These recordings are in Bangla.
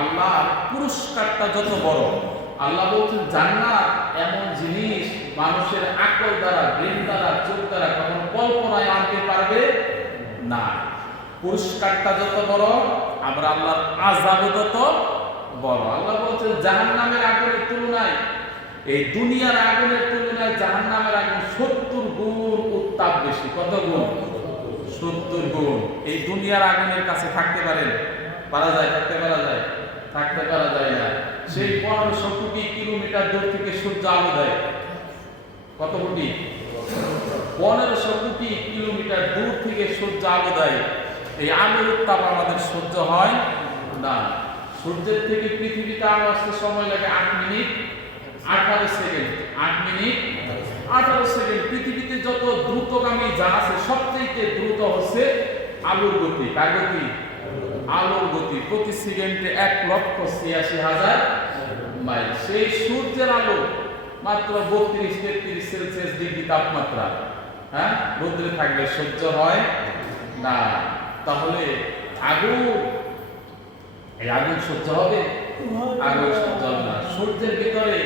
আল্লাহর পুরস্কারটা যত বড়। আল্লাহ বলছেন জান্নাত এমন জিনিস মানুষের আকল দ্বারা, ব্রেন দ্বারা, চোখ দ্বারা কখনো কল্পনায় আনতে পারবে না। পুরস্কারটা যত বড়, আমরা আল্লাহর আযাবও তত বড়। আল্লাহ বলছেন জাহান্নামের আগুনের তুলনায়, এই দুনিয়ার আগুনের তুলনায় জাহান্নামের আগুন 70 গুণ উত্তাপ বেশি। কত গুণ? 70 গুণ। এই দুনিয়ার আগুনের কাছে থাকতে পারা যায়? থাকতে পারা যায়? থাকতে পারা যায় না। সেই 1500 কোটি কিলোমিটার দূর থেকে সূর্য আলো দেয়। কত কোটি? 1500 কোটি কিলোমিটার দূর থেকে সূর্য আলো দেয়। এই আলোর উত্তাপ আমাদের সহ্য হয় না। সূর্যের থেকে পৃথিবীতে আলো আসতে সময় লাগে 8 মিনিট 18 সেকেন্ড। 8 minute 18 second. পৃথিবীতে যত দ্রুতগামী জাহাজ আছে সবচেয়ে দ্রুত হচ্ছে আলোর গতি। কার গতি? আলোর গতি। প্রতি সেকেন্ডে 1,86,000 মাইল। সেই সূর্যের আলো মাত্র 32-33 সেলসিয়াস ডিগ্রি তাপমাত্রা, হ্যাঁ, রোদ্রে থাকলে সহ্য হয় না। তাহলে আগুন, এই আগুন সহ্য হবে? আগুন সহ্য হবে না। সূর্যের ভিতরে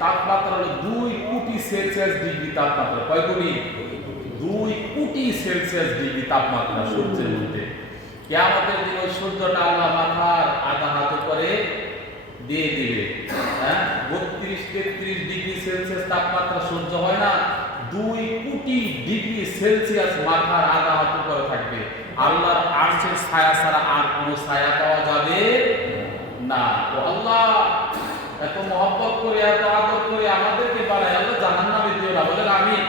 তাপমাত্রা হলো 2 কোটি সেলসিয়াস ডিগ্রি তাপমাত্রা। কয় কোটি? 2 কোটি সেলসিয়াস ডিগ্রি তাপমাত্রা সূর্যের মধ্যে। কিয়ামতের দিন ওই সূর্যটা আল্লাহ মাথার আধা হাত করে দিয়ে দিবে। হ্যাঁ, 32-33 ডিগ্রি সেলসিয়াস তাপমাত্রা সহ্য হয় না। 2 কোটি ডিগ্রি সেলসিয়াস মাথার আধা হাত করে থাকবে। আল্লাহর আরশের ছায়া ছাড়া আর কোনো ছায়া পাওয়া যাবে না। তো আল্লাহ এত মহব্বত করে, এত আদর করে আমাদেরকে বানায়। আল্লাহ জাহান্নামে দিও না, বলেন আমিন।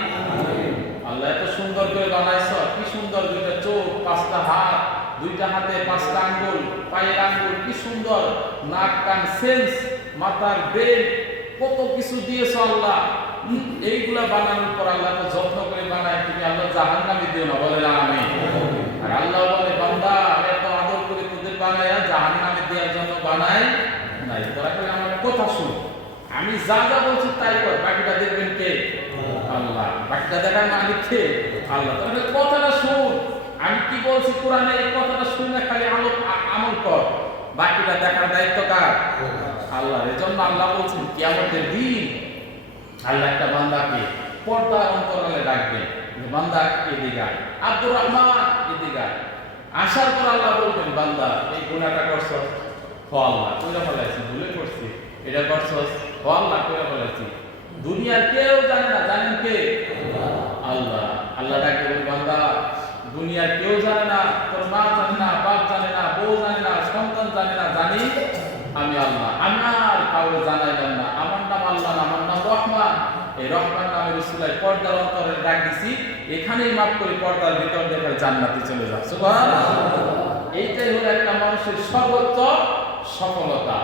আল্লাহ এত সুন্দর করে বানাইছ, কি সুন্দর, 2টা চোখ, 5টা হাত, 2টা হাতে 5টা আঙ্গুল, পায়ের আঙ্গুল, কি সুন্দর, নাক কান সেন্স, মাথার ব্রেন, কত কিছু দিয়েছ আল্লাহ। এইগুলা বানানোর পর আল্লাহ তো যত্ন করে বানায়, তুমি আল্লাহ জাহান্নামে দিও না, বলেন আমিন। আর আল্লাহ বলে বান্দা এত আদর করে তোদের বানায় জাহান্নামে দেওয়ার জন্য বানায় নাই। তোরা করে আমার কথা শুন, আমি যা যা বলছি তাই কর, বাকিটা দেখবেন কে? আল্লাহ। বাকিটা দেখার মালিক কে? আল্লাহ। তাহলে কথাটা শুন, আমি কি বলছি কোরআনে, এই কথাটা শুনে খালি আমল কর, বাকিটা দেখার দায়িত্ব কার? আল্লাহ। এজন্য আল্লাহ বলছেন কিয়ামতের দিন আল্লাহ একটা বান্দাকে পর্দা অন্তরালে ডাকবেন, বান্দা এদিকে আয়, আব্দুর রহমান এদিকে আয়। আসার পর আল্লাহ বলবেন বান্দা এই গুনাহটা করছস? হ আল্লাহ কইরা ফেলাইছি, ভুলে করছি। এটা করছস? হ আল্লাহ কইরা ফেলাইছি। দুনিয়ার কেউ জানে না, জানেন কে? আল্লাহ। আল্লাহ ডাকে বল বান্দা দুনিয়ার কেউ জানে না, তোর মা জানে না, বাপ জানে না, বউ জানে না, সন্তান জানে না, জানি আমি আল্লাহ। আমার কাউকে জানাইলাম না। আমার নাম আল্লাহ, আমার নাম রহমান। এই রহমান নামের উসিলায় পর্দার অন্তরে ডাক দিছি, এখানেই মাফ করে পর্দার ভিতর দেখে জান্নাতে চলে যাও। সুবহানাল্লাহ। এইটাই হলো একটা মানুষের সর্বোচ্চ সফলতা।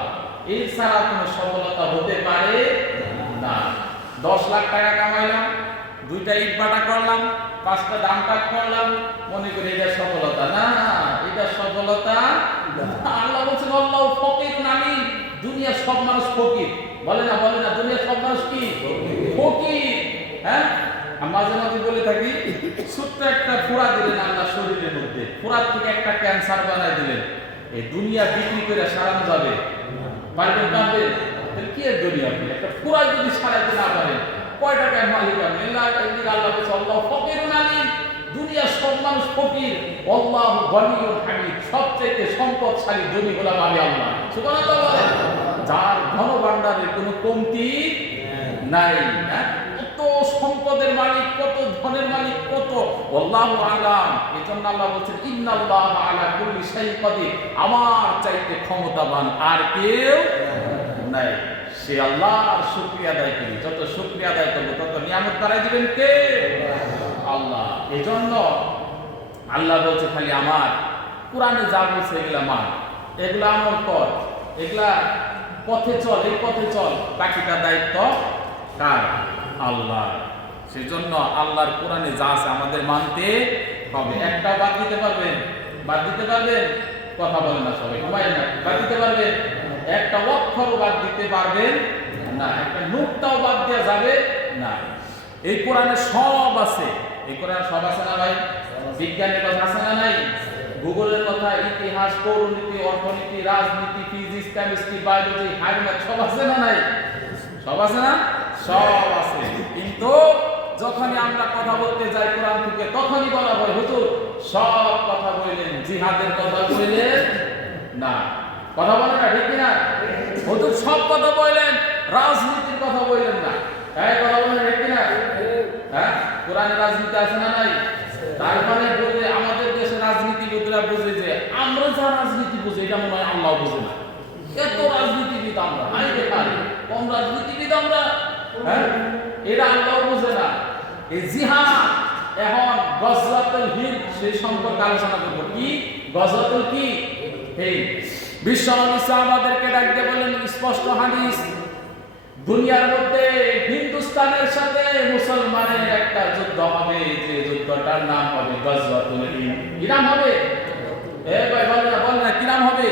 এর ছাড়া কোনো সফলতা হতে পারে না। 10 লাখ টাকা কামাইলাম, 2টা ইট বাটা করলাম, 5টা দাম কাট করলাম, মনে করি এটা সফলতা না। এটা সফলতা আল্লাহ বলছেন আল্লাহ ফকির নামি। দুনিয়ার সব মানুষ ফকির, বলে না? বলে না? দুনিয়ার সব মানুষ কি ফকির? হ্যাঁ, মাঝে মাঝে বলে থাকি, ছোট্ট একটা ফোড়া দিলেন আল্লাহ শরীরের মধ্যে, ফোড়ার থেকে একটা ক্যান্সার বানাই দিলেন। এই দুনিয়া বিক্রি করে সারানো যাবে? পারবেন? পারবেন? কি এর দুনিয়া? একটা ফোড়া যদি সারাতে না পারেন, কয় টাকার মালিক আপনি? আল্লাহ বলছে আল্লাহ ফকিরুন আলিম। দুনিয়ার সব মানুষ ফকির, আল্লাহু গনিয়ুন হামিদ। সবচেয়ে সম্পদশালী ধনী হলাম আমি আল্লাহ। সুবহানাল্লাহ বলেন। যার ধন ভাণ্ডারের কোনো কমতি নাই। হ্যাঁ, কত সম্পদের মালিক, কত ধনের মালিক, কত আল্লাহু আলাম। এজন্য আল্লাহ বলেন ইন্নাল্লাহা আলা কুল্লি শাইইন কাদির। আমার চাইতে ক্ষমতাবান আর কেউ নাই। সে আল্লাহর শুকরিয়া আদায় করি, যত শুকরিয়া আদায় করব তত নিয়ামত বাড়াই দিবেন কে? আল্লাহ। এজন্য আল্লাহ বলছে খালি আমার কোরআনে যা বলছে এগুলা মান, এগুলা আমল কর, এগুলা পথে চল, এই পথে চল। বাকিটা দায়িত্ব কার? আল্লাহ। সেজন্য আল্লাহর কোরআনে যা আছে আমাদের মানতে হবে। একটা বাদ দিতে পারবেন? বাদ দিতে পারবেন? কথা বলে না সবাই, ঘুমায় না। বাদ দিতে পারবেন? একটা অক্ষরও বাদ দিতে পারবেন না, একটা নুকতাও বাদ দেওয়া যাবে না। এই কোরআনে সব আছে। এই কোরআনে সব আছে না ভাই? বিজ্ঞানের কথা আছে না নাই? ভূগোলের কথা, ইতিহাস, পৌরনীতি, অর্থনীতি, রাজনীতি, ফিজিক্স, কেমিস্ট্রি, বায়োলজি, হাইড্রোম্যাথ সব আছে না নাই? সব আছে না? সব আছে। কিন্তু যখনই আমরা কথা বলতে যাই কোরআন থেকে, তখনই বলা হয় হুজুর সব কথা বললেন, জিহাদের কথা বললেন না। কথা বলেন না, ঠিক কিনা? হুজুর সব কথা বললেন, রাজনীতির কথা বললেন না। হ্যাঁ, কথা বলেন, ঠিক কিনা? হ্যাঁ, কোরআনে রাজনীতি আছে না নাই? তার মানে বলে আমাদের দেশে রাজনীতিবিদরা বুঝে যে আমরা যা রাজনীতি বুঝি এটা মনে হয় আল্লাহ বুঝে না। এত রাজনীতিবিদ আমরা, আই বেকার কম রাজনীতিবিদ আমরা। হ্যাঁ, এটা আল্লাহ বুঝে না। এই জিহাদ এখন গজওয়াতুল হিন্দ সেই সম্পর্কে আলোচনা করব। কি গজওয়াতুল কি হিন্দ? বিশ্বনবী সাহাবাদেরকে ডাকতে বলেন, স্পষ্ট হাদিস, দুনিয়ার মধ্যে হিন্দুস্তানের সাথে মুসলমানের একটা যুদ্ধ হবে, যে যুদ্ধটার নাম হবে গজওয়াতুল হিন্দ। কি নাম হবে? ভাই বল না কি নাম হবে?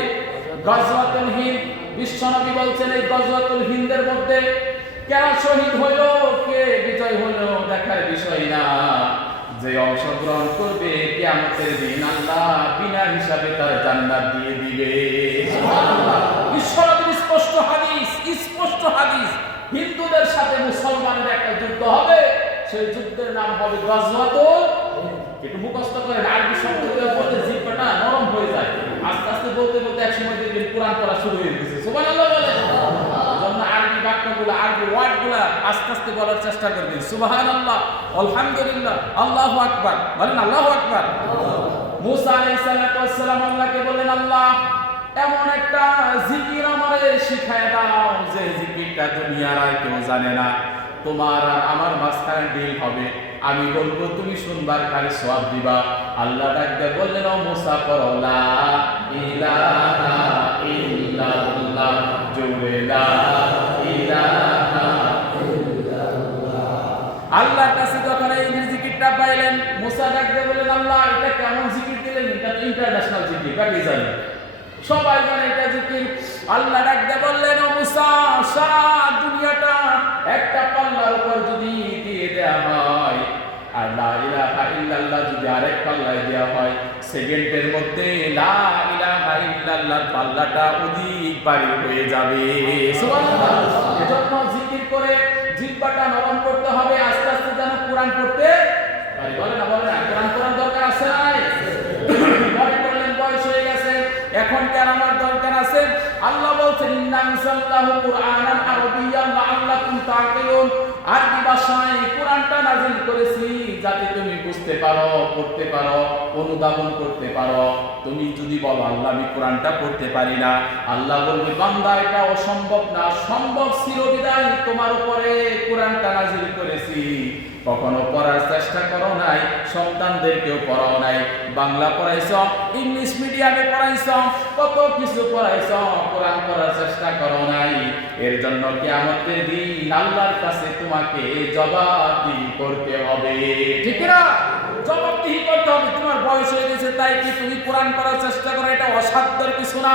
গজওয়াতুল হিন্দ। বিশ্বনবী বলছেন এই গজওয়াতুল হিন্দের মধ্যে কারা শহীদ হলো, কে বিজয় হলো দেখার বিষয় না। যে অংশগ্রহণ করবে কিয়ামতের দিন আল্লাহ বিনা হিসাবে তার জান্নাত দিয়ে দিবে। সুবহানাল্লাহ। বিশ্বনবীর স্পষ্ট হাদিস, স্পষ্ট হাদিস। হিন্দুদের সাথে মুসলমানের একটা যুদ্ধ হবে, সেই যুদ্ধের নাম হবে গজওয়াতুল। একটু মুখস্থ করেন, আরবি শব্দগুলো বলতে জিহ্বাটা নরম হয়ে যায়। আস্তে আস্তে বলতে বলতে একসময় দেখবেন কোরআন পড়া শুরু হয়ে গেছে। সুবহানাল্লাহ বলেন। জন্য আরবি বাক্যগুলো, আরবি ওয়ার্ডগুলো আস্তে আস্তে বলার চেষ্টা করবেন। সুবহানাল্লাহ, আলহামদুলিল্লাহ, আল্লাহু আকবার বলেন। আল্লাহু আকবার। মুসা আলাইহিস সালাতু ওয়াস সালাম আল্লাহকে বলেন, আল্লাহ এমন একটা জিকির আমারে শিখায় দাও যে জিকিরটা দুনিয়ার আর কেউ জানে না। তোমার আর আমার মাঝখানে ডিল হবে, আমি বলবো তুমি শুনবার কারে সওয়াব দিবা। আল্লাহ ডাকতে বললেন, ও মুসা পড়ো লা ইলাহা ইল্লাল্লাহ, জোরে লা ইলাহা ইল্লাল্লাহ। আল্লাহর কাছে যখন এই জিকিরটা পাইলেন, মুসা ডাকতে বললেন, আল্লাহ এটা কেমন জিকির দিলেন? এটা তো ইন্টারন্যাশনাল জিকির, কাকে জানে, সবাই জানে এটা জিকির। আল্লাহ ডাকতে বললেন, ও মুসা সারা দুনিয়াটা একটা পাল্লার উপর যদি দিয়ে দেওয়া হয়, আর লা ইলাহা ইল্লাল্লাহ যদি আরেক পাল্লায় দেওয়া হয়, সেকেন্ডের মধ্যে লা ইলাহা ইল্লাল্লাহর পাল্লাটা অধিক ভারী হয়ে যাবে। সুবহানাল্লাহ। এজন্য জিকির করে জিহ্বাটা নরম করতে হবে, আস্তে আস্তে যেন কোরআন পড়তে পারি। বলে না কোরআন পড়ার দরকার আছে নাই? মনে করলেন বয়স হয়ে গেছে, এখন কেন আমার দরকার আছে? আল্লাহ বলছেন, ইন্না আনজালনাহু কুরআনান আরাবিয়্যান লাআল্লাকুম তা'কিলুন। আরবি ভাষায় কোরআনটা নাযিল করেছি যাতে তুমি বুঝতে পারো, পড়তে পারো, অনুধাবন করতে পারো। তুমি যদি বলো আল্লাহ আমি কোরআনটা পড়তে পারি না, আল্লাহ বলবে বান্দা এটা অসম্ভব না, সম্ভব ছিল বিধায় তোমার উপরে কোরআনটা নাযিল করেছি। কখনো পড়ার চেষ্টা করো নাই, সন্তানদেরকেও পড়াও নাই, বাংলা পড়াইছ, ইংলিশ মিডিয়ামে পড়াইছ, কত কিছু পড়াইছ, কোরআন পড়ার চেষ্টা করো নাই। এর জন্য কিয়ামতের দিন আল্লাহর কাছে তোমাকে জবাবদিহি করতে হবে। ঠিক না? জবাবদিহি করতে হবে। তোমার বয়স হয়ে গেছে তাই কি তুমি কোরআন পড়ার চেষ্টা করো? এটা অসাধ্যের কিছু না।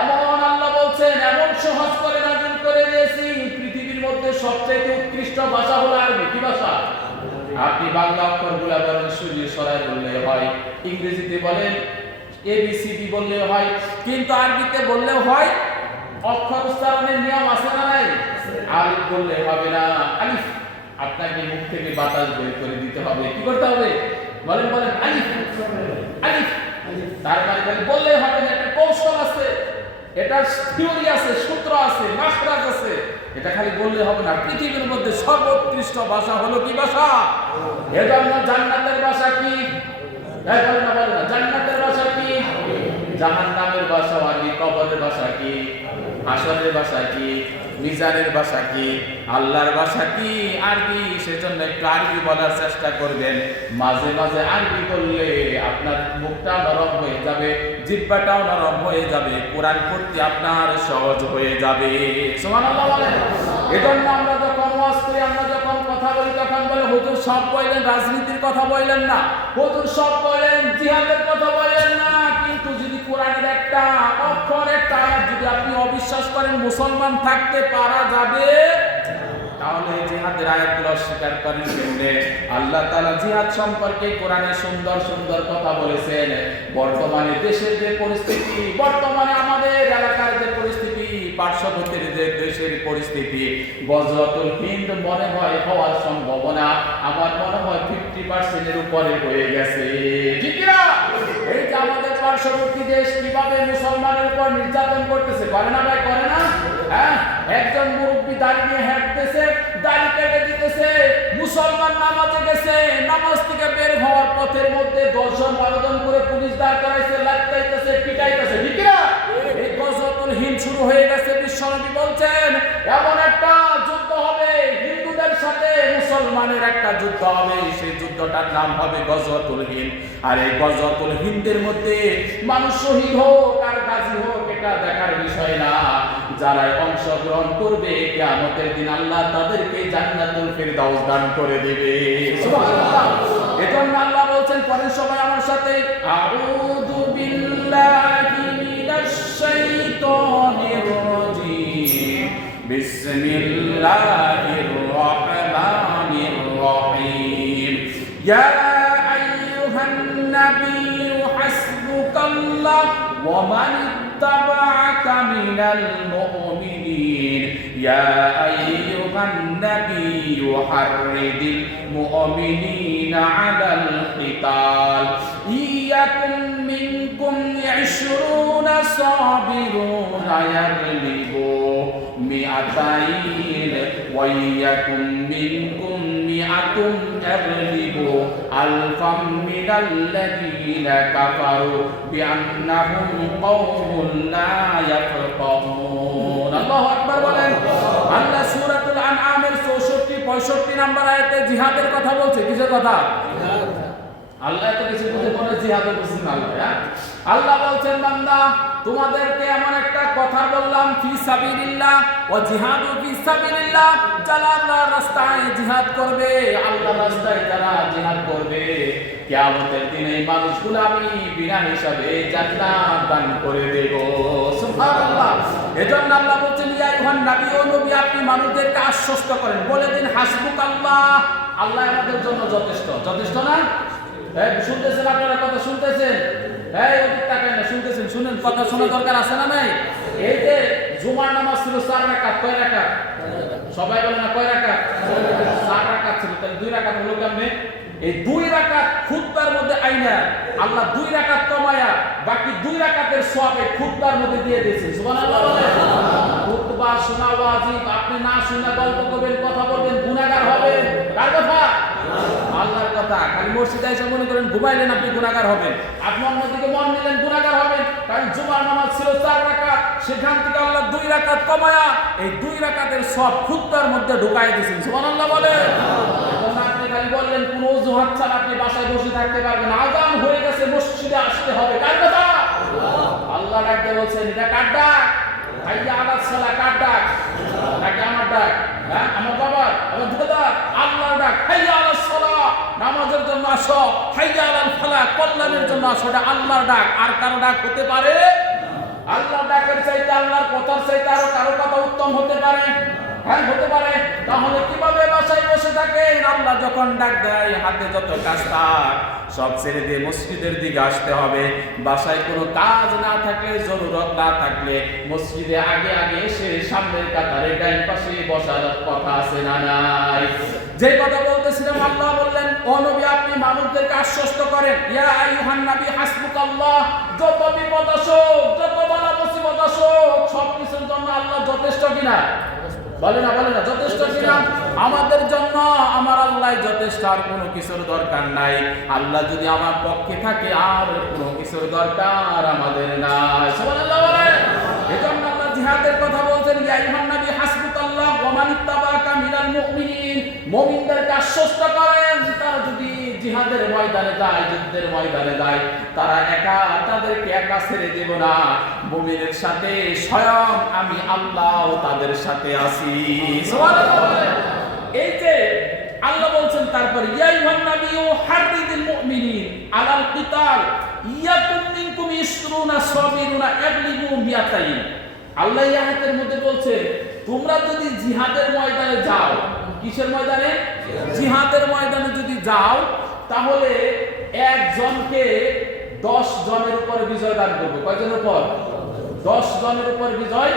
এমন আল্লাহ বলছেন, এমন সহজ করে নাযিল করে দিয়েছি। পৃথিবীর মধ্যে সবচেয়ে উৎকৃষ্ট ভাষা হলো আরবি। কি ভাষা? আপনি বাংলা অক্ষরগুলো বলেন সরিয়ে সরাই বললে হয়, ইংরেজিতে বলেন এবিসিডি বললে হয়, কিন্তু আরবিতে বললেও হয়। অক্ষর উচ্চারণের নিয়ম আছে না নাই? আলিফ বললে হবে না, আলিফ আপনাকে মুখ থেকে বাতাস বের করে দিতে হবে। কি করতে হবে? বলেন আলিফ আলিফ। তার মানে বললে হবে না, একটা কৌশল আছে, এটা থিওরি আছে, সূত্র আছে, মাখরাজ আছে। এটা খালি বললে হবে না। পৃথিবীর মধ্যে সর্বোৎকৃষ্ট ভাষা হলো কি ভাষা? এজন্য জান্নাতের ভাষা কি? বলে না জান্নাতের ভাষা কি? জাহান্নামের ভাষা আরবি, কবরের ভাষা কি? হাসরের ভাষা কি? মিজানের ভাষা কি? আল্লাহর ভাষা কি? আরবি। সেজন্য একটু আরবি বলার চেষ্টা করবেন। মাঝে মাঝে আরবি বললে আপনার মুখটা নরম হয়ে যাবে, জিহ্বাটাও নরম হয়ে যাবে, কোরআন পড়তে আপনার সহজ হয়ে যাবে। সুবহানাল্লাহ বলেন। এজন্য আমরা যখন ওয়াজ করি, আমরা যখন কথা বলি, তখন বলে হুজুর সব বললেন, রাজনীতির কথা বললেন না, হুজুর সব বললেন, জিহাদের কথা বললেন না। কিন্তু যদি কোরআনের একটা অক্ষর, একটা আয়াত যদি আপনি অবিশ্বাস করেন মুসলমান থাকতে পারা যাবে, তাহলে জিহাদের আয়াতগুলো অস্বীকার করেন কেমনে? আল্লাহ তাআলা জিহাদ সম্পর্কে কোরআনে সুন্দর সুন্দর কথা বলেছেন। বর্তমানে দেশের যে পরিস্থিতি, বর্তমানে আমাদের এলাকার যে পরিস্থিতি, পার্শ্ববর্তী যে দেশের পরিস্থিতি, গজওয়াতুল হিন্দ মনে হয় হওয়ার সম্ভাবনা আমার মনে হয় 50% এর উপরে হয়ে গেছে, ঠিক না? এই যে আমাদের পার্শ্ববর্তী দেশ কিভাবে মুসলমানের উপর নির্যাতন করতেছে, করে না ভাই, করে না? হ্যাঁ, একজন মুরব্বী দাড়ি নিয়ে হাঁটতেছে, দাড়ি কেটে দিতেছে, মুসলমান নামাজে গেছে, নামাজ থেকে বের হওয়ার পথের মধ্যে 10 জন 12 জন করে পুলিশ দাঁড় করাইছে, লাগাইতেছে, পিটাইতেছে, ঠিক না? এই গজওয়াতুল হিন্দ শুরু হয়ে গেছে। বিশ্বনবী বলছেন এমন একটা যুদ্ধ হবে, হিন্দুদের সাথে মুসলমানের একটা যুদ্ধ হবে, সেই যুদ্ধটার নাম হবে গজওয়াতুল হিন্দ। আর এই গজওয়াতুল হিন্দের মধ্যে মানুষ শহীদ হোক আর গাজী হোক এটা দেখার বিষয় না, যারা অংশগ্রহণ করবে কিয়ামতের দিন আল্লাহ তাদেরকে জান্নাতুল ফিরদাউস দান করে দিবে, সুবহানাল্লাহ। এজন্য আল্লাহ বলছেন, পরের সবাই আমার সাথে, আউযু বিল্লাহি মিনাশ শাইতানির রাজীম, বিসমিল্লাহির রাহমানির রহিম। ইয়া আইয়ুহান নাবিয়্যু হাসবুকাল্লাহ ওয়া মান ইত্তাবা'আকা মিনাল মুমিনিন। ইয়া আইয়ুহান নাবিয়্যু হাররিদিল মুমিনিনা আলাল কিতাল। ইয়াকুম মিনকুম 20 সাবিরুনা ইয়াগলিবু মিআতাইন ওয়া ইয়াকুম মিনকুম মিআতুন ইয়াগলিবু আলফাম মিনাল্লাযীনা কাফারু বিআন্নাহুম কওমুন লা ইয়াফকাহুন। আল্লাহু আকবার বলেন। আল্লাহ সূরাতুল আনআমের 64-65 নম্বর আয়াতে জিহাদের কথা বলছে। কিসের কথা? আল্লাহ তো কিছু বুঝে বলে জিহাদের বুঝছেন আল্লাহ। আল্লাহ বলছেন, বান্দা তোমাদেরকে এমন একটা কথা বললাম, ফি সাবিলিল্লাহ ওয়া জিহাদু ফি সাবিলিল্লাহ, যারা আল্লাহর রাস্তায় জিহাদ করবে, আল্লাহর রাস্তায় যারা জিহাদ করবে, কিয়ামতের দিনে এই মানুষগুলো আমি বিনা হিসাবে জান্নাত দান করে দেব, সুবহানাল্লাহ। এজন্য আল্লাহ বলছেন, ইয়া আইয়ুহান নবী, ও নবী আপনি মানুষদেরকে আশ্বস্ত করেন, বলে দিন হাসবুকাল্লাহ, আল্লাহ আমাদের জন্য যথেষ্ট। যথেষ্ট না? শুনতেছেন আপনারা? কথা শুনতেছেন? ওদিক তাকান না, শুনতেছেন? শুনেন, কথা শোনা দরকার আছে না নাই? এই যে জুমার নামাজ ছিল 4 রাকাত, কয় রাকাত? সবাই বলে না কয় রাকাত? 4 রাকাত ছিল, তাহলে 2 রাকাত হলো কেমনে? এই 2 রাকাত খুতবার মধ্যে আইনা আল্লাহ 2 রাকাত কমায়া বাকি 2 রাকাতের সওয়াব এই খুতবার মধ্যে দিয়ে দিয়েছেন, সুবহানাল্লাহ বলেন। খুতবা শোনা ওয়াজিব, আপনি না শুনে গল্প করবেন, কথা বলবেন, গুনাহগার হবেন। কার কথা? আল্লাহর কথা। খালি মসজিদে এসে মনে করেন ঘুমাইলেন আপনি গুনাহগার হবেন, আপনি অন্যদিকে মন দিলেন গুনাহগার হবেন। কারণ জুমার নামাজ ছিল 4 রাকাত, সেখান থেকে আল্লাহ 2 রাকাত কমায়া এই 2 রাকাতের সওয়াব খুতবার মধ্যে ঢুকাই দিয়েছেন, সুবহানাল্লাহ বলেন। এখন আপনি খালি বললেন কোন ওযুহাত ছাড়া আপনি বাসায় বসে থাকতে পারবেন, আযান হয়ে গেছে মসজিদে আসতে হবে। কার কথা? আল্লাহ ডাকতে বলছেন, এটা কার ডাক? হাইয়া আলাস সালাহ। কার ডাক? নাকি আমার ডাক? হ্যাঁ, আমার বাবা, আমার দাদা, আল্লাহর ডাক। হাইয়া আলাস সালাহ, নামাজের জন্য আসো। হাইয়া আলাল ফালাহ, কল্যাণের জন্য আসো। এটা আল্লাহর ডাক। আর কারো ডাক হতে পারে? আল্লাহর ডাকের চাইতে, আল্লাহর কথার চাইতে আরো কারো কথা উত্তম হতে পারে? হ্যাঁ, হতে পারে। তাহলে কিভাবে বাসায় বসে থাকেন? আল্লাহ যখন ডাক দেয়, হাতে যত কাজ থাক সব ছেড়ে দিয়ে মসজিদের দিকে আসতে হবে। বাসায় কোনো কাজ না থাকলে, জরুরত না থাকলে মসজিদে আগে আগে এসে সামনের কাতারে ডাইন পাশে বসার কথা আছে না নাই? যে কথা বলতেছিলাম, আল্লাহ বললেন, ও নবী আপনি মানুষদেরকে আশ্বস্ত করেন, ইয়া আইয়ুহান নবী হাসবুকাল্লাহ, যত বিপদ আসুক, যত বালা মুসিবত আসুক, সবকিছুর জন্য আল্লাহ যথেষ্ট কিনা? বলে না, বলে না, যথেষ্ট কিনা? আমাদের জন্য আমার আল্লাহ যথেষ্ট, আর কোনো কিছুর দরকার নাই। আল্লাহ যদি আমার পক্ষে থাকে আর কোনো কিছুর দরকার আমাদের নাই, সুবহানাল্লাহ বলেন। এজন্য আল্লাহ জিহাদের কথা বলছেন, ইয়া আইয়ুহান নবী হাসবুকাল্লাহ ওয়া মান ইত্তাবা'আকা মিনাল মুমিনিন, মুমিনদেরকে আশ্বস্ত করেন, তারা যদি জিহাদের ময়দানে যায়, যুদ্ধের ময়দানে যায়, তারা একা, তাদেরকে একা ছেড়ে দেব না। মুমিনের সাথে স্বয়ং আমি আল্লাহ তাদের সাথে আছি, সুবহানাল্লাহ। এই যে আল্লাহ বলছেন, তারপর ইয়া আইয়ুহান নাবিয়্যু হাররিদিল মুমিনিন আলাল কিতাল ইয়াকুম মিনকুম 20 সাবিরুনা ইয়াগলিবু মিআতাইন। আল্লাহ এই আয়াতের মধ্যে বলছে তোমরা যদি জিহাদের ময়দানে যাও, কিসের ময়দানে? জিহাদের ময়দানে যদি যাও, তাহলে একজনকে 10 জনের উপর বিজয় দান করবো। কয়জনের উপর? 10 জনের উপর বিজয়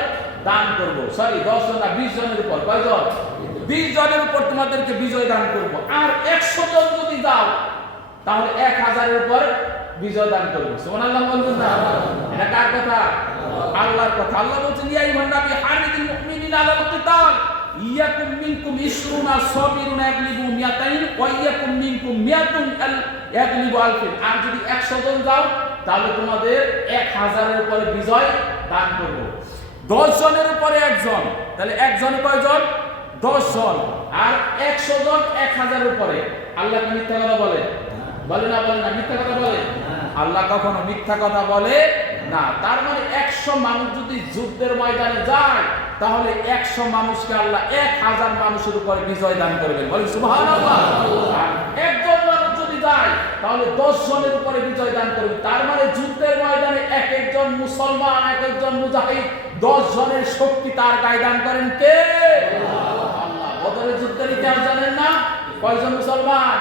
দান করবো। সরি 10 জন না, 20 জনের উপর। কয়জন? 20 জনের উপর তোমাদেরকে বিজয় দান করবো। আর 100 জন যদি যাও, তাহলে 1000-এর উপর বিজয় দান করবো। সুবহানাল্লাহ বলবেন না? এটা কার কথা? আল্লাহর কথা। আল্লাহ বলছেন ইয়া আইয়ুহান নাবী হারিদিল মুমিনিনা আলাল কিতাল ইয়াকুম মিনকুম 20 সাবিরুন ইয়াগলিবু মিয়াতাইন ওয়া ইয়াকুম মিনকুম মিয়াতুন ইয়াগলিবু আলফিন। আর যদি 100 জন যাও, তাহলে তোমাদের 1000-এর উপরে বিজয় দান করব। 10 জনের উপরে একজন, তাহলে একজনে কয়জন? 10 জন। আর 100 জন 1000-এর উপরে। আল্লাহ কি মিথ্যা কথা বলে? বলে না? বলে না? মিথ্যা কথা বলে? আল্লাহ কখনো মিথ্যা কথা বলে না। তার মানে 100 মানুষ যদি যুদ্ধের ময়দানে যায়, তাহলে 100 মানুষকে আল্লাহ 1000 মানুষের উপরে বিজয় দান করবেন। বলেন সুবহানাল্লাহ। আর একজন মানুষ যদি যায়, তাহলে 10 জনের উপরে বিজয় দান করবেন। তার মানে যুদ্ধের ময়দানে এক একজন মুসলমান, এক একজন মুজাহিদ 10 জনের শক্তি তার গায়ে দান করেন কে? আল্লাহ। বদরের যুদ্ধের ইতিহাস জানেন না? কয়জন মুসলমান?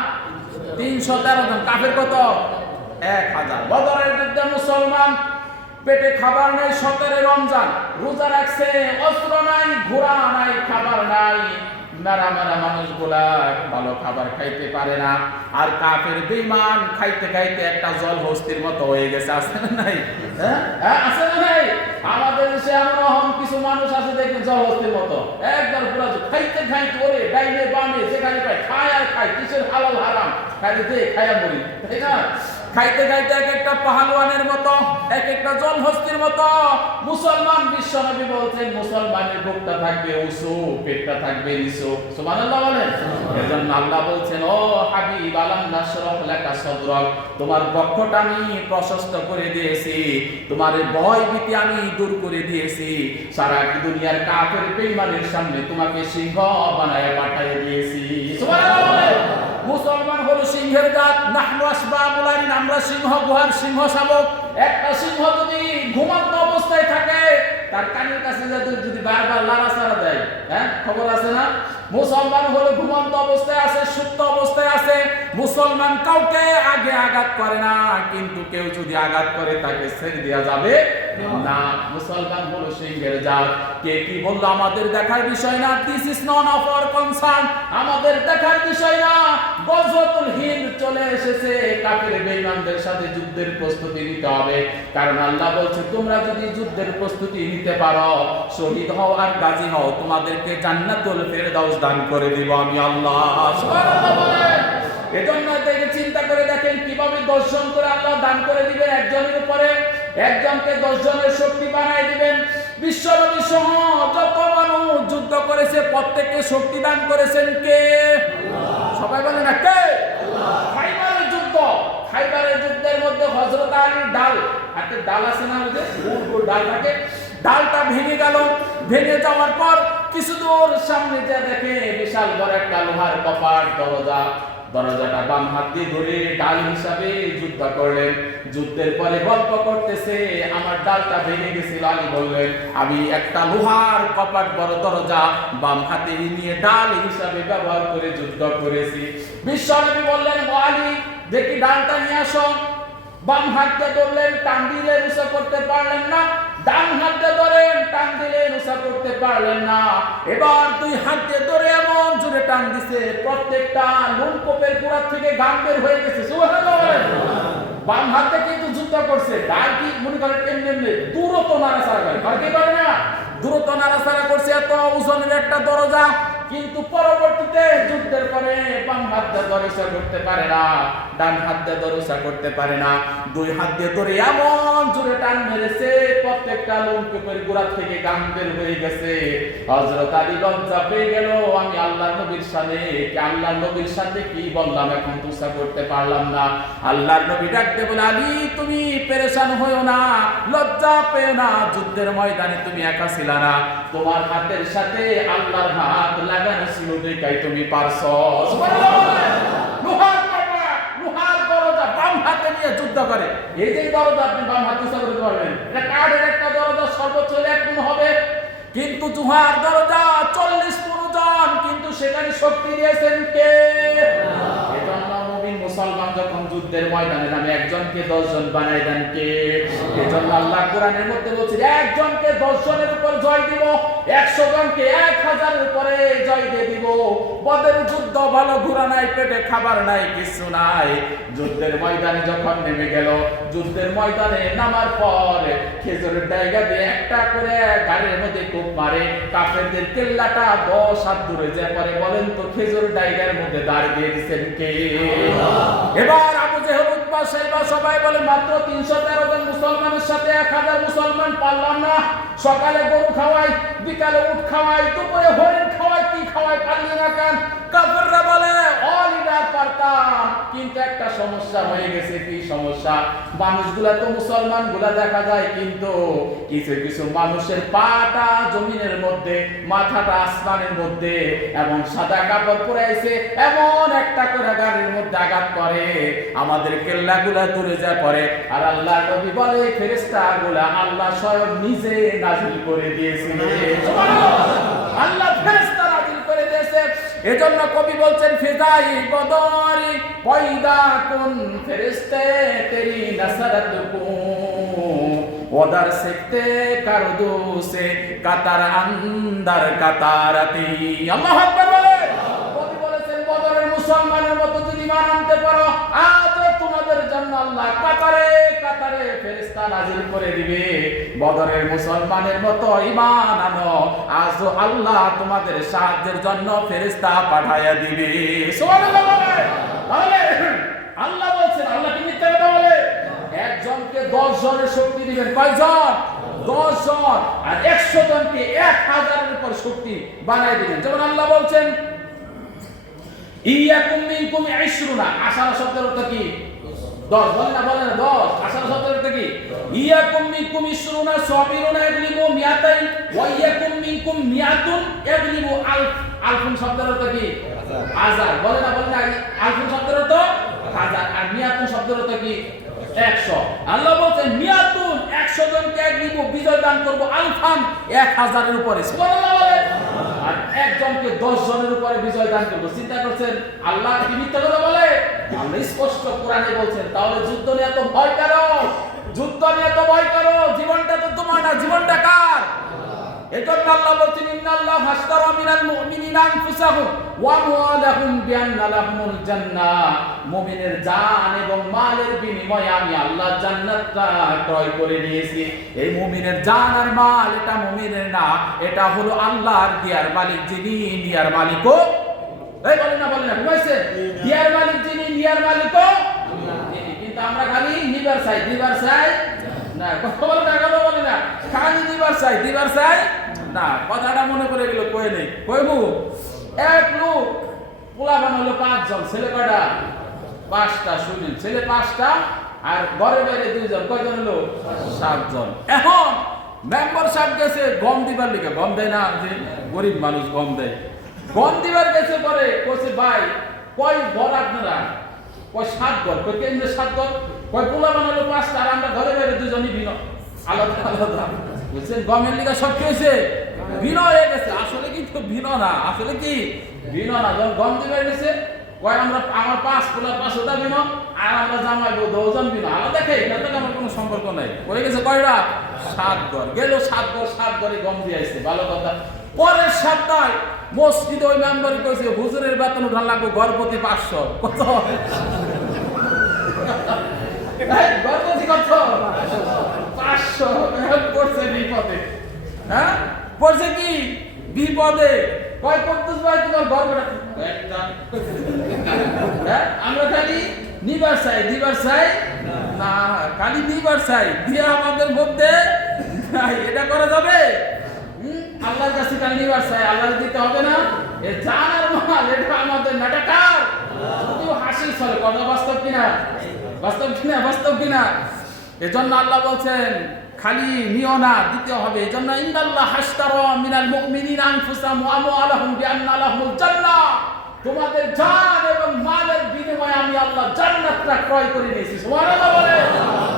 313 জন। কাফের কত? 1000। বদরের যুদ্ধে মুসলমান পেটে খাবার নাই, 17 রমজান রোজা রাখছে, অস্ত্র নাই, ঘোড়া নাই, খাবার নাই, মেরা মেরা মানুষগুলা ভালো খাবার খাইতে পারে না। আর কাফের বেঈমান খাইতে খাইতে একটা জল হস্তির মতো হয়ে গেছে। আছে না নাই? হ্যাঁ আছে না নাই? আমাদের দেশে এমন কিছু মানুষ আছে দেখবেন জল হস্তির মতো, একবার পুরো খাইতে খাইতে ওরে ডাইনে বামে যেখানে পায় খায় আর খায়। কিসের হালাল হারাম খাইতে দে, খায়া মরি, তাই না? খাইতে খাইতে এক একটা পাহালওয়ানের মতো, এক একটা জল হস্তির মতো। মুসলমান বিশ্বনবী বলছেন মুসলমানের বুকটা থাকবে উঁচু, পেটটা থাকবে নিচু। সুবহানাল্লাহ বলেন। এজন্য আল্লাহ বলছেন ও হাবিব আলাম নাশরাহ লাকা সাদরাক, তোমার বক্ষটা আমি প্রশস্ত করে দিয়েছি, তোমার ভয় ভীতি আমি দূর করে দিয়েছি, সারা দুনিয়ার কাফের বেঈমানের সামনে তোমাকে সিংহ বানায় পাঠিয়ে দিয়েছি। সুবহানাল্লাহ বলেন। মুসলমান হলো সিংহের জাত। নাহনু আসবাবুল আইন, আমরা সিংহ গুহার সিংহ শাবক। একটা সিংহ যদি ঘুমন্ত অবস্থায় থাকে, তার কানের কাছে যদি বারবার লাড়াচাড়া দেয়, হ্যাঁ খবর আছে না? মুসলমান হলো ঘুমন্ত অবস্থায় আছে, সুপ্ত অবস্থায় আছে। মুসলমান কাউকে আগে আঘাত করে না, কিন্তু কেউ যদি আঘাত করে তাকে ছেড়ে দেওয়া যাবে না। মুসলমান হলো সিংহের জাত। কে কি বললো আমাদের দেখার বিষয় না। This is not of our concern, আমাদের দেখার বিষয় না। গজওয়াতুল হিন্দ চলে এসেছে, কাফের বেঈমানদের সাথে যুদ্ধের প্রস্তুতি নিতে হবে। কারণ আল্লাহ বলছে তোমরা যদি যুদ্ধের প্রস্তুতি নিতে পারো, শহীদ হও আর গাজী হও, তোমাদেরকে জান্নাতুল ফেরদাউস দান করে দিব আমি আল্লাহ। সুবহানাল্লাহ বলেন। এজন্য দেখে চিন্তা করে দেখেন কিভাবে 10 জন করে আল্লাহ দান করে দিবেন একজনের উপরে। একজনকে 10 জনের শক্তি বানায় দিবেন। বিশ্বনবী সহ যত মানুষ যুদ্ধ করেছে প্রত্যেককে শক্তি দান করেছেন কে? সবাই বলে না কে? খাইবারের যুদ্ধ। খাইবারের যুদ্ধের মধ্যে হযরত আলীর ডাল, হাতে ডাল আছে না, ওই যে গোল গোল ডাল থাকে, ডালটা ভেঙে গেল। ভেঙে যাওয়ার পর কিছু দূর সামনে যে দেখে বিশাল বড় একটা লোহার কপাট দরজা। দরজাটা বাম হাত দিয়ে ধরে ডাল হিসাবে যুদ্ধ করলেন। যুদ্ধের পরে গল্প করতেছে আমার ডালটা ভেঙে গেছিল। আলী বললেন আমি একটা লোহার কপাট বড় দরজা বাম হাতে নিয়ে ডাল হিসাবে ব্যবহার করে যুদ্ধ করেছি। বিশ্বনবী বললেন ও আলী দেখি ডালটা নিয়ে আসো। বাম হাতে ধরলেন, টান দিলে উঁচা করতে পারলেন না। ডান হাতে ধরেন, টান দিলে উঁচা করতে পারলেন না। এবার দুই হাতে ধরে এমন জোরে টান দিছে প্রত্যেকটা লোমকূপের গোড়া থেকে ঘাম বের হয়ে গেছে। সুবহানাল্লাহ। বাম হাতে কিন্তু যুদ্ধ করছে, ডান কি মনে করেন এমনি এমনি দ্রুত নাড়াচাড়া করে, আর কি করে না দ্রুত নাড়াচাড়া করছে। এত ওজনের একটা দরজা, কিন্তু পরবর্তীতে যুদ্ধের পরে বাম হাত দিয়ে দরজা করতে পারে না, ডান হাত দিয়ে দরজা করতে পারে না। দুই হাত দিয়ে ধরে এমন জোরে টান মেরেছে প্রত্যেকটা লোমকূপের গোড়া থেকে ঘাম বের হয়ে গেছে। হযরত আলী লজ্জা পেয়ে গেল, আমি আল্লাহর নবীর সামনে আল্লাহর নবীর সাথে কি বললাম, এখন তুষা করতে পারলাম না। আল্লাহর নবী ডাকতে বলে আলী তুমি পেরেশান হইও না, লজ্জা পেও না, যুদ্ধের ময়দানে তুমি একা ছিল না, তোমার হাতের সাথে আল্লাহর হাত লাগানো ছিল, দেখাই তুমি পারছো। সুবহানাল্লাহ। লোহার কপাট, লোহার দরজা বাম হাতে নিয়ে নিয়ে যুদ্ধ করে। এই যে দরজা আপনি বাম হাত উঁচা করতে পারবেন, এটা কাঠের একটা দরজা, সর্বোচ্চ 1 গুণ হবে। কিন্তু জুহার দরজা 40 জন, কিন্তু সেখানে শক্তি দিয়েছেন কে? এজন্য মুমিন মুসলমান যখন যুদ্ধের ময়দানে নামে একজনকে 10 জন বানাই দেন কে? এজন্য আল্লাহ কোরআনের মধ্যে বলছেন একজনকে 10 জনের উপর জয় দিব, 100 জনকে 1000 এর উপরে জয় দিয়ে দিব। বদরের যুদ্ধ ভালো, ঘোরা নাই, পেটে খাবার নাই, কিছু নাই। যুদ্ধের ময়দানে যখন নেমে গেল, যুদ্ধের ময়দানে নামার পর খেজুরের ডাইগা দিয়ে একটা করে গাড়ির মধ্যে কোপ মারে, কাফেরদের কেল্লাটা 10 হাত দূরে যে পরে। বলেন তো খেজুর ডাইগার মধ্যে দাঁড় দিয়ে দিচ্ছেন কে? এবার আবু জেহেল, উতবা, সাইবা সবাই বলে মাত্র 313 জন মুসলমানের সাথে 1000 মুসলমান পারলাম না। সকালে গরু খাওয়াই, বিকালে উট খাওয়াই, দুপুরে হরিণ খাওয়াই, কি খাওয়াই, পারলি না কেন? কাফেররা বলে অলিডার পারতাম, কিন্তু একটা সমস্যা হয়ে গেছে। কি সমস্যা? মানুষগুলা তো মুসলমান গুলা দেখা যায়, কিন্তু কিছু কিছু মানুষের পাটা জমিনের মধ্যে, মাথাটা আসমানের মধ্যে, এমন সাদা কাপড় পরাইছে, এমন একটা করে গাড়ির মধ্যে আঘাত করে, আমাদের কেল্লাগুলা দূরে যায় পড়ে। আর আল্লাহ নবী বলে ফেরেশতাগুলা আল্লাহ স্বয়ং নিজে নাযিল করে দিয়েছিল। আল্লাহ ফেরেশতা নাযিল করে দিয়েছে। এজন্য কবি বলছেন ফিদাই বদরি পয়দা কুন ফেরেশতে তেরি নসরত কো ওদার সেকতে কারদু সে কাতার আন্দার কাতারাতি। আল্লাহু আকবার বলে। কবি বলেছেন বদরের মুসলমানের মতো যদি ঈমান আনতে পারো, আজ তোমাদের জন্য আল্লাহ কাতারে কাতারে ফেরেশতা নাযিল করে দিবে। বদরের মুসলমানের মতো ঈমান আনো, আজ আল্লাহ তোমাদের সাহায্যের জন্য ফেরেশতা পাঠায়া দিবে। সুবহানাল্লাহ। তাহলে আল্লাহ বলছেন, আল্লাহ কি মিথ্যা কথা বলে? একজনকে 10 জনের শক্তি দিবেন। কয়জন? 10 জন। আর 100 জনকে 1000 এর উপর শক্তি বানায় দিবেন। যেমন আল্লাহ বলছেন ইয়াকুম মিনকুম 20, আশারা শব্দের অর্থ কি? 10। বলেন না, বলেন না, 10। আশারা শব্দের অর্থ কি? ইয়াকুম মিনকুম 20 সাবিরুনা ইয়াগলিবু মিয়াতাইন ওয়া ইয়াকুম মিনকুম মিয়াতুন ইয়াগলিবু আলফ। আলফুন শব্দের অর্থ কি? হাজার। বলেন না, বলেন না, আলফুন শব্দের অর্থ হাজার, আর মিয়াতুন শব্দের অর্থ কি? 100। আল্লাহ বলছেন মিয়াতুন 100 জনকে ইয়াগলিবু বিজয় দান করব, আলফান 1000 এর উপরে। সুবহানাল্লাহ বলেন। আর একজনকে 10 জনের উপরে বিজয় দান করব। চিন্তা করছেন আল্লাহ কি মিথ্যা কথা বলে? আল্লাহ স্পষ্ট কোরআনে বলছেন। তাহলে যুদ্ধ নিয়ে এত ভয় করো, যুদ্ধ নিয়ে এত ভয় করো, জীবনটা তো তোমার না, জীবনটা কার? এজন্য আল্লাহ বলছেন ইন্নাল্লাহ হাশতারা মিনাল মুমিনিনা আনফুসাহুম ওয়া আমওয়ালাহুম বিআন্না লাহুমুল জান্নাহ। মুমিনের জান এবং মালের বিনিময়ে আমি আল্লাহ জান্নাতটা ক্রয় করে নিয়েছি। এই মুমিনের জান আর মাল এটা মুমিনের না, এটা হলো আল্লাহর দিয়ার মালিক, যিনি নিয়ার মালিকও। এই বলেন না, বলেন না, বুঝাইছে? দিয়ার মালিক যিনি, নিয়ার মালিকও তিনি। কিন্তু আমরা খালি নিবার চাই, দিবার চাই না। কথা বলে না, কথা বলে না, খালি দিবার চাই, দিবার চাই না। কথাটা মনে করে গেল কই নেই, কইবু। এক লোক পোলা বানালো 5 জন, ছেলে কয়টা? 5টা। শুনেন, ছেলে 5টা আর ঘরে বাইরে 2 জন, কয়জন হলো? 7 জন। এখন মেম্বার সাহেব গেছে গম দিবার লিগে, গম দেয় না, যে গরিব মানুষ গম দেয়। গম দিবার গেছে পরে কইছে ভাই কয় ঘর আপনারা? কয় 7 ঘর। কয় কেন্দ্রে 7 ঘর? কয় পোলা বানালো 5টা আর আমরা ঘরে বাইরে 2 জনই ভিন্ন, আলাদা আলাদা। বুঝছেন, গমের লিগে সব কি হয়েছে? ভিন্ন হয়ে গেছে। আসলে কিন্তু ভিন্ন না, আসলে কি ভিন্ন না। যখন গম দিবার গেছে কয় আমরা, আমার 5 পোলা 5টা ভিন্ন, আর আমরা জামাই বউ 2 জন ভিন্ন, আলাদা খাই, এটাতে আমার কোনো সম্পর্ক নাই। হয়ে গেছে কয়টা? 7 ঘর। গেল 7 ঘর, 7 ঘরে গম দিয়ে আসছে, ভালো কথা। পরের সপ্তাহে মসজিদে ওই মেম্বার কইছে হুজুরের বেতন উঠান লাগবে গড়পতি 500। কত? গড়পতি কত? 500। পড়ছে বিপদে। হ্যাঁ, পড়ছে কি বিপদে? কয় কদ্দুস ভাই তোমার গড় একটা। হ্যাঁ, আমরা খালি নিবার চাই, দিবার চাই না, খালি নিবার চাই, দিয়ে আমাদের মধ্যে এটা করা যাবে? আল্লাহর কাছে খালি নিবার চাই, আল্লাহর দিতে হবে না? এ জানার মাল, এটা আমাদের নাটকার। যদিও হাসি চলে, কথা বাস্তব কিনা? বাস্তব কিনা? বাস্তব কিনা? এজন্য আল্লাহ বলছেন খালি নিও না, দিতে হবে। এজন্য ইন্নাল্লাহ হাশতারা মিনাল মুমিনিনা আনফুসাহুম ওয়া আমওয়ালাহুম বিআন্না লাহুমুল জান্নাহ। তোমাদের জান এবং মালের বিনিময়ে আমি আল্লাহ জান্নাতটা ক্রয় করে নিয়েছি। সুবহানাল্লাহ বলে।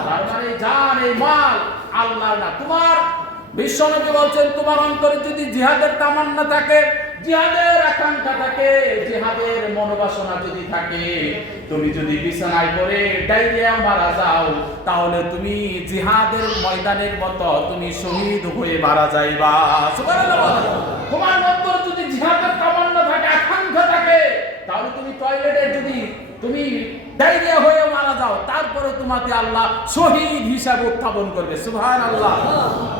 তার মানে জান এই মাল আল্লাহ না, তোমার। বিশ্বনবী বলছেন তোমার অন্তরে যদি জিহাদের তামান্না থাকে, জিহাদের আকাঙ্ক্ষা থাকে, জিহাদের মনোবাসনা যদি থাকে, তুমি যদি বিছানায় পড়ে ডায়রিয়া মারা যাও, তাহলে তুমি জিহাদের ময়দানের মতো তুমি শহীদ হয়ে মারা যাইবা। সুবহানাল্লাহ। তোমার অন্তরে যদি জিহাদের তামান্না থাকে, আকাঙ্ক্ষা থাকে, তাহলে তুমি টয়লেটে যদি তুমি ডায়রিয়া হয়ে মারা যাও, তারপরে তোমাকে আল্লাহ শহীদ হিসাবে উত্থাপন করবে। সুবহানাল্লাহ।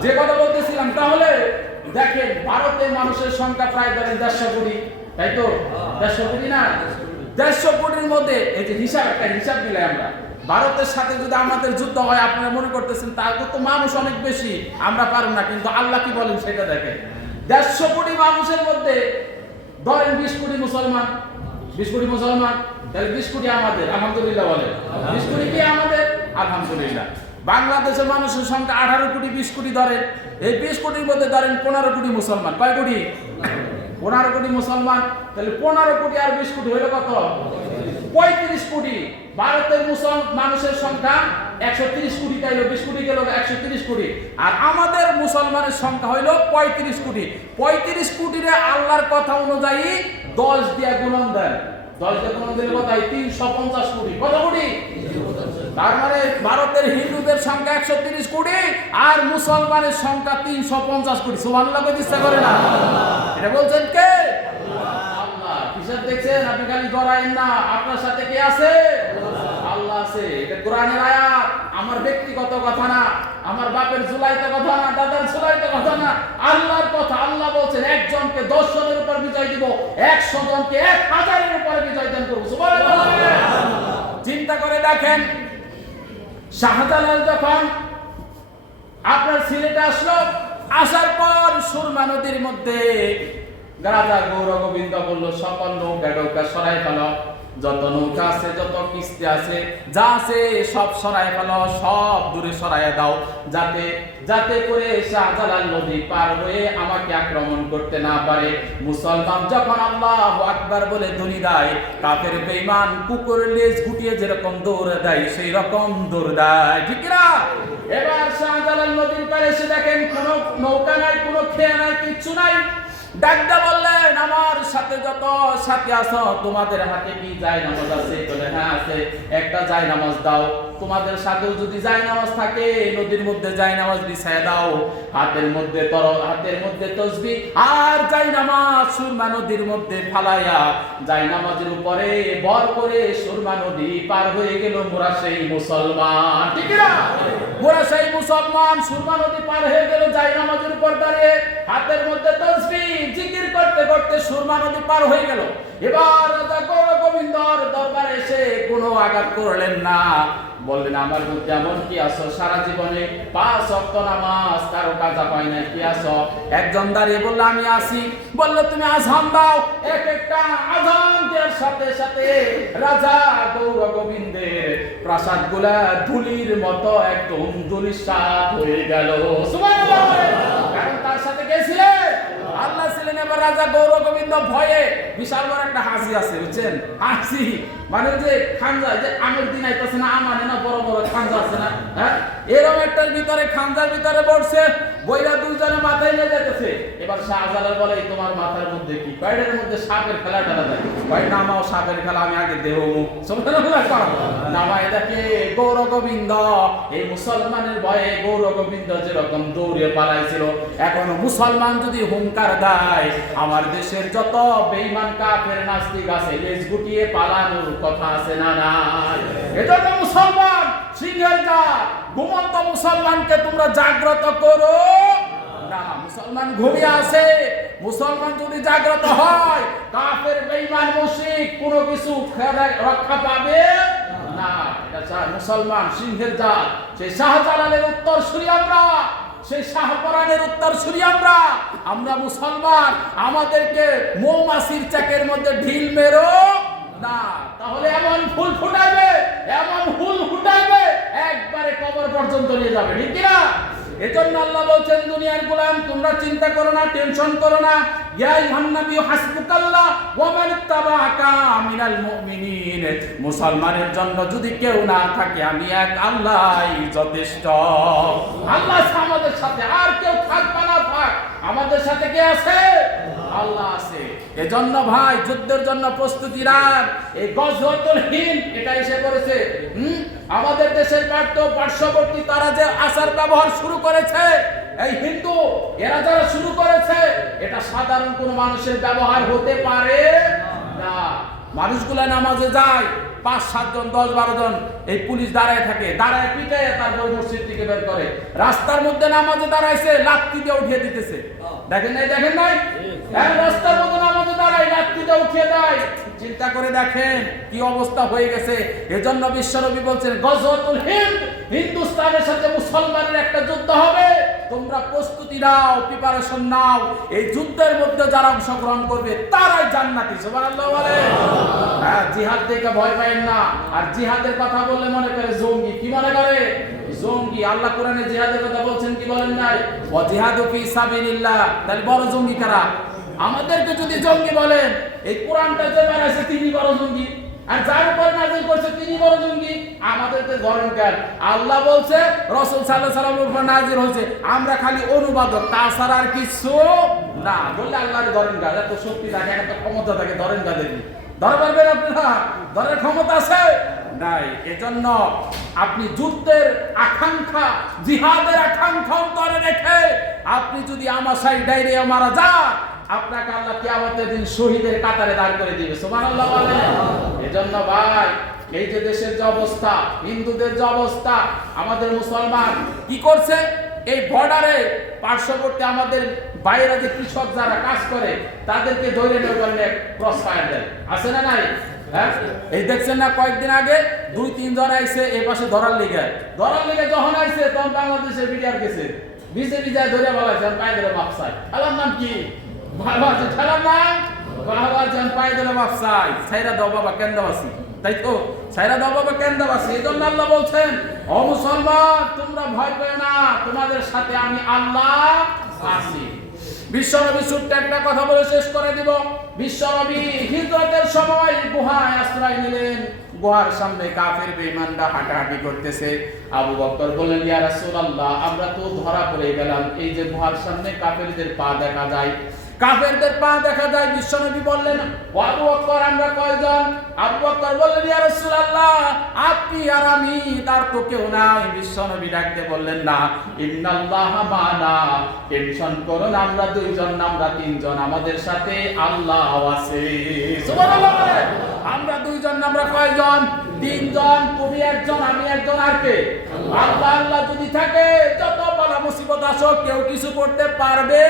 যে কথা বলতেছিলাম, তাহলে দেখেন ভারতের মানুষের সংখ্যা প্রায় ধরেন 150 কোটি, তাই তো? 150 কোটি না? 150 কোটির মধ্যে এই যে একটা হিসাব দিলে আমরা ভারতের সাথে যদি আমাদের যুদ্ধ হয়, আপনারা মনে করতেছেন তার তো মানুষ অনেক বেশি, আমরা পারব না, কিন্তু আল্লাহ কি বলেন সেটা দেখেন। 150 কোটি মানুষের মধ্যে ধরেন 20 কোটি মুসলমান, 20 কোটি মুসলমান, তাহলে 20 কোটি আমাদের, আলহামদুলিল্লাহ বলেন। 20 কোটি কি আমাদের? আলহামদুলিল্লাহ। বাংলাদেশের মানুষের সংখ্যা 18 কোটি, 20 কোটি ধরেন। এই 20 কোটির মধ্যে ধরেন 15 কোটি মুসলমান। কয় কোটি? 15 কোটি মুসলমান। তাহলে 15 কোটি আর 20 কোটি হলো কত? 35 কোটি। ভারতের মানুষের সংখ্যা 130 কোটি, তাইলো 20 কোটি গেল 130 কোটি। আর আমাদের মুসলমানের সংখ্যা হইল 35 কোটি। 35 কোটিরে আল্লাহর কথা অনুযায়ী 10 দিয়ে গুণন দেন। 10 দিয়ে গুণন দিলে কত হয়? 350 কোটি। কত কোটি? তার মানে ভারতের হিন্দুদের সংখ্যা 130 কোটি আর মুসলমানের সংখ্যা 350 কোটি। সুবহানাল্লাহ কইতে ইচ্ছা করে না? এটা বলছেন কে? আল্লাহ। কিসের দেখছেন? আপনি খালি ডরায়েন না, আপনার সাথে কে আছে? আল্লাহ আছে। এটা কোরআনের আয়াত, আমার ব্যক্তিগত কথা না, আমার বাপের জুলাইতে কথা না, দাদার জুলাইতে কথা না, আল্লাহর কথা। আল্লাহ বলছেন একজনকে 10 জনের উপর বিজয় দিব, 100 জনকে 1000-এর উপরে বিজয় দান করব। সুবহানাল্লাহ। চিন্তা করে দেখেন, শাহজালাল যখন আপনার সিলেটে আসলো, আসার পর সুরমা নদীর মধ্যে রাজা গৌর গোবিন্দ বলল সকল নৌকা সরাই ফেলো, যত নৌকা আছে, যত কিস্তি আছে, যা আছে সব সরাই ফেলো, সব দূরে সরাইয়া দাও, যাতে যাতে করে শাহজালাল নদী পার হয়ে আমাকে আক্রমণ করতে না পারে। মুসলমান যখন আল্লাহু আকবার বলে ধ্বনি দেয়, কাফের বেঈমান কুকুর লেজ গুটিয়ে যেরকম দৌড় দেয় সেই রকম দৌড় দেয়, ঠিক না? এবার শাহজালাল নদীর পারে এসে দেখেন কোনো নৌকা নাই, কোনো খেয়া নাই, কিচ্ছু নাই। ডাকদা বললেন আমার সাথে যত সাথী আছো, তোমাদের হাতে কি জায়নামাজ আছে? বলে হ্যাঁ আছে। একটা জায়নামাজ দাও। তোমাদের সাথেও যদি জায়নামাজ থাকে, নদীর মধ্যে জায়নামাজ বিছায় দাও। হাতের মধ্যে তসবিহ আর জায়নামাজ সুরমা নদীর মধ্যে ফালাইয়া জায়নামাজের উপরে ভর করে সুরমা নদী পার হয়ে গেল। মোরা সেই মুসলমান, ঠিক না? মোরা সেই মুসলমান সুরমা নদী পার হয়ে গেল জায়নামাজের উপর দাঁড়িয়ে, হাতের মধ্যে তসবিহ জিকির করতে করতে সুরমা নদী পার হয়ে গেল। এবার রাজা গৌর গোবিন্দর দরবারে এসে কোনো আঘাত করলেন না, বললেন আমার মধ্যে এমন কি আছো? সারা জীবনে 5 ওয়াক্ত নামাজ কারো কাজা পায় না, কি আছো? একজন দাঁড়িয়ে বলল আমি আসি। বলল তুমি আযান দাও। একটা আযান দেওয়ার সাথে সাথে রাজা গৌর গোবিন্দের প্রাসাদগুলা ধুলির মতো একদম ধূলিসাৎ হয়ে গেল। সুবহানাল্লাহ। কারণ তার সাথে কে ছিলেন? আল্লাহ ছিলেন। এবার রাজা গৌর গোবিন্দ ভয়ে, বিশাল বড় একটা হাসি আছে, বুঝছেন? হাসি মানে যে খানজা, যে আমের দিন আইতাছে না, আমানে না বড় বড় খানজা আছে না, হ্যাঁ, এরকম একটার ভিতরে খানজার ভিতরে বসছে, বইরা দুইজনে মাথায় নিয়ে যেতেছে। এবার শাহজালাল বলে তোমার মাথার মধ্যে কি? কয়টার মধ্যে সাপের খেলা টেলা যায়। কয় নামাও সাপের খেলা, আমি আগে দেহ মুখ নামায় দেখে গৌর গোবিন্দ। এই মুসলমানের ভয়ে গৌর গোবিন্দ যেরকম দৌড়ে পালাইছিল, এখনো মুসলমান যদি হুঙ্কার দেয়, আমার দেশের যত বেঈমান কাফের নাস্তিক আছে লেজ গুটিয়ে পালানোর কথা আছে না নাই? এজন্য মুসলমান সিংহের জাত, ঘুমন্ত মুসলমানকে তোমরা জাগ্রত করো না। মুসলমান ঘুমিয়ে আছে। মুসলমান যদি জাগ্রত হয়, কাফের বেঈমান মুশরিক কোনো কিছু রক্ষা পাবে না। এটা মুসলমান সিংহের জাত। সেই শাহজালালের উত্তরসূরি আমরা, সেই শাহপরানের উত্তরসূরি আমরা মুসলমান। আমাদেরকে মৌমাছির চাকের মধ্যে ঢিল মেরো না, তাহলে এমন ফুল ফুটাইবে, এমন ফুল ফুটাইবে একবারে কবর পর্যন্ত নিয়ে যাবে, ঠিক না? এজন্য আল্লাহ বলছেন দুনিয়ার গোলাম তোমরা চিন্তা করো না, টেনশন করো না, ইয়া আইয়ুহান নাবিয়্যু হাসবুকাল্লাহ ওয়া মান ইত্তাবাআকা মিনাল মুমিনিন। মুসলমানের জন্য যদি কেউ না থাকে আমি এক আল্লাহই যথেষ্ট। আল্লাহ আমাদের সাথে, আর কেউ থাকবে না থাক, আমাদের সাথে কে আছে? আল্লাহ আছে। এজন্য ভাই যুদ্ধের জন্য প্রস্তুতি রাখ। এই গজওয়াতুল হিন্দ এটা এসে করেছে। আমাদের দেশের পার্শ্ববর্তী তারা যে আচার ব্যবহার শুরু করেছে, এই হিন্দু এরা যারা শুরু করেছে, এটা সাধারণ কোন মানুষের ব্যবহার হতে পারে না। মানুষগুলা নামাজে যায়, 5-7 জন 10-12 জন এই পুলিশ দাঁড়ায় থাকে, দাঁড়ায় পিটে তারপর মসজিদ থেকে বের করে। রাস্তার মধ্যে নামাজে দাঁড়াইছে, লাঠি দিয়ে উঠিয়ে দিতেছে। দেখেন নাই? রাস্তার মধ্যে নামাজে দাঁড়ায়, লাঠি দিয়ে উঠিয়ে দেয়। চিন্তা করে দেখেন কি অবস্থা হয়ে গেছে। এজন্য বিশ্বনবী বলছেন গজওয়াতুল হিন্দ, হিন্দুস্তানের সাথে মুসলমানের একটা যুদ্ধ হবে, তোমরা প্রস্তুতি নাও, প্রিপারেশন নাও। এই যুদ্ধের মধ্যে যারা অংশগ্রহণ করবে তারাই জান্নাতি। সুবহানাল্লাহ বলে। হ্যাঁ, জিহাদ দেখে ভয় পাবেন না। আর জিহাদের কথা বললে মনে করে জঙ্গি। কি মনে করে? জঙ্গি। আল্লাহ কোরআনে জিহাদের কথা বলছেন, কি বলেন নাই? ওয়া জিহাদু ফি সাবিলিল্লাহ। তাহলে বড় জঙ্গি কারা? আমাদেরকে যদি জঙ্গি বলেন, এই কোরআনটা যে বানাইছে তিনি বড় জঙ্গি, আর যার উপর নাযিল করছে তিনি বড় জঙ্গি। আমাদেরকে ধরেন কেন? আল্লাহ বলছে, রাসূল সাল্লাল্লাহু আলাইহি ওয়াসাল্লামের উপর নাযিল হয়েছে, আমরা খালি অনুবাদক, তাছাড়া আর কিছু না। বললে আল্লাহর ধরেন কেন? এত শক্তি থাকে, এত ক্ষমতা থাকে, ধরেন কেন? ধরে পারবেন আপনারা? ধরার ক্ষমতা আছে? নাই। এজন্য আপনি যুদ্ধের আকাঙ্ক্ষা, জিহাদের আকাঙ্ক্ষা অন্তরে রেখে আপনি যদি আমাশাই ডায়রিয়া মারা যান, আপনাকে আল্লাহ কিয়ামতের দিন শহীদের কাতারে দাঁড় করে দিবে। সুবহানাল্লাহ বলেন। এজন্য ভাই এই যে দেশের যে অবস্থা, হিন্দুদের যে অবস্থা, আমাদের মুসলমান কি করছে? এই বর্ডারে পার্শ্ববর্তী আমাদের বাইরে যে কৃষক যারা কাজ করে তাদেরকে ধরে নেওয়ার জন্য ক্রস ফায়ার দেয়, আছে না নাই? হ্যাঁ, এই দেখছেন না কয়েকদিন আগে 2-3 জন আইছে এই পাশে ধরার লিগে যখন আইছে তখন বাংলাদেশের বিডিআর গেছে, বিজেপি যায় ধরে বলাইছে পায়ে ধরে মাপসাই। আলার নাম কি? বাবাজি। খেলার নাম বাবাজি। পায়ে ধরে মাপসাই। ছাইরা দাও বাবা কেন্দাবাসী, তাই তো? ছাইরা দাও বাবা কেন্দাবাসী। এজন্য আল্লাহ বলছেন, ও মুসলমান তোমরা ভয় পেও না, তোমাদের সাথে আমি আল্লাহ আছি। বিশ্বনবী ছোট্ট একটা কথা বলে শেষ করে দিব। বিশ্বনবী হিজরতের সময় গুহায় আশ্রয় নিলেন। গুহার সামনে কাফের বেঈমানরা হাঁটাহাঁটি করতেছে। আবু বকর বললেন, ইয়া রাসূলুল্লাহ, আমরা তো ধরা পড়ে গেলাম। এই যে গুহার সামনে কাফেরদের পা দেখা যায়, বিশ্বনবী বললেন, আবু বকর আমরা কয়জন? আবু বকর বললেন, ইয়া রাসূলুল্লাহ, আপনি আর আমি, তার তো কেউ নাই। বিশ্বনবী ডাকতে বললেন, না, ইন্নাল্লাহা মা'না, টেনশন করো না, আমরা 2 জন না, আমরা 3 জন, আমাদের সাথে আল্লাহ আছে। সুবহানাল্লাহ বলেন। আমরা 2 জন না, আমরা কয়জন? 3 জন। তুমি একজন, আমি একজন, আর কে? আল্লাহ। আল্লাহ যদি থাকে, যত বালা মুসিবত আসুক কেউ কিছু করতে পারবে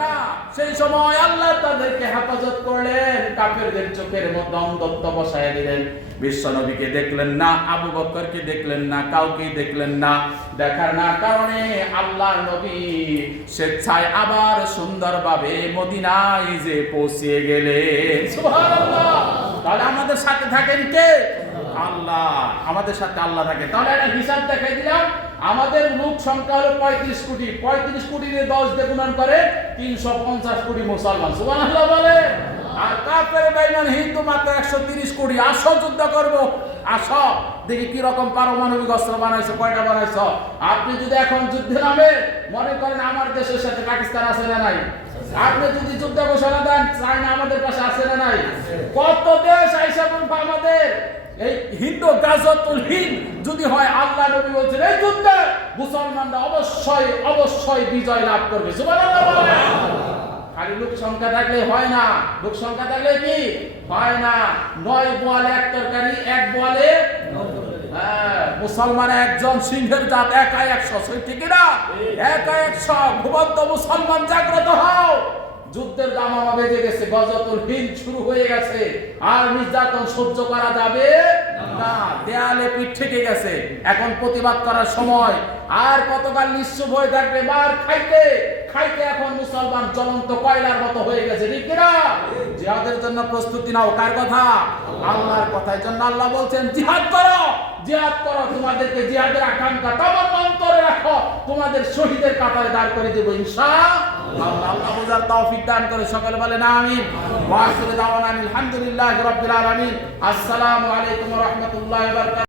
না। সেই সময় আল্লাহ তাদেরকে হেফাজত করলেন, কাফেরদের চোখের মধ্যে অন্ধত্ব বসায় দিলেন। বিশ্বনবীকে দেখলেন না, আবু বকরকে দেখলেন না, কাউকে দেখলেন না। দেখার না কারণে আল্লাহর নবী স্বেচ্ছায় আবার সুন্দরভাবে মদিনায় যে পৌঁছে গেলেন। সুবহানাল্লাহ। তাহলে আমাদের সাথে থাকেন কে? আল্লাহ। আমাদের সাথে আল্লাহ থাকে। তাহলে একটা হিসাব দেখাই দিলাম, আমাদের লোক সংখ্যা হলো 35 কোটি। 35 কোটি দিয়ে 10 দিয়ে গুণন করে 350 কোটি মুসলমান। সুবহানাল্লাহ বলে। আর কাফের বেঈমান হিন্দু মাত্র 130 কোটি। আসো যুদ্ধ করব, আসো দেখি কি রকম পারমাণবিক অস্ত্র বানাইছো, কয়টা বানাইছো। আপনি যদি এখন যুদ্ধে নামে, মনে করেন আমার দেশের সাথে পাকিস্তান আছে না নাই? আপনি যদি যুদ্ধ ঘোষণা দেন, চায়না আমাদের পাশে আছে না নাই? কত দেশ আইসা বলবে আমাদের এই হিন্দু গাজওয়াতুল হিন্দ যদি হয়, আল্লাহ নবী বলছেন এই যুদ্ধে মুসলমানরা অবশ্যই বিজয় লাভ করবে। সুবহানাল্লাহ বলে। খালি লোক সংখ্যা থাকলে হয় না। লোক সংখ্যা থাকলে কি হয় না? 9 বোয়ালে 1 তরকারি, 1 বোয়ালে 9। মুসলমান একজন, সিংহের জাত, একা 100। ঠিক না? একা 100। ঘুমন্ত মুসলমান জাগ্রত হও। যুদ্ধের দামামা বেজে গেছে, গজওয়াতুল হিন্দ শুরু হয়ে গেছে। আর নির্যাতন সহ্য করা যাবে না। দেয়ালে পিঠ থেকে গেছে। এখন প্রতিবাদ করার সময়। আর কতকাল নিশ্চুপ হয়ে থাকবে? মার খাইতে খাইতে এখন মুসলমান জ্বলন্ত কয়লার মতো হয়ে গেছে। ঠিক না? জিহাদের জন্য প্রস্তুতি নাও। কার কথা? আল্লাহর কথা। এজন্য আল্লাহ বলছেন জিহাদ করো, জিহাদ করো। তোমাদেরকে জিহাদের আকাঙ্ক্ষা তোমার অন্তরে রাখো, তোমাদের শহীদের কাতারে দাঁড় করে দেব ইনশাআল্লাহ। আল্লাহ বুঝার তৌফিক দান করে, সকলে বলেন আমিন। ওয়া আখিরু দাওয়ানা আলহামদুলিল্লাহি রাব্বিল আলামিন। আসসালামু আলাইকুম ওয়া রাহমাতুল্লাহি ওয়া বারাকাতুহু।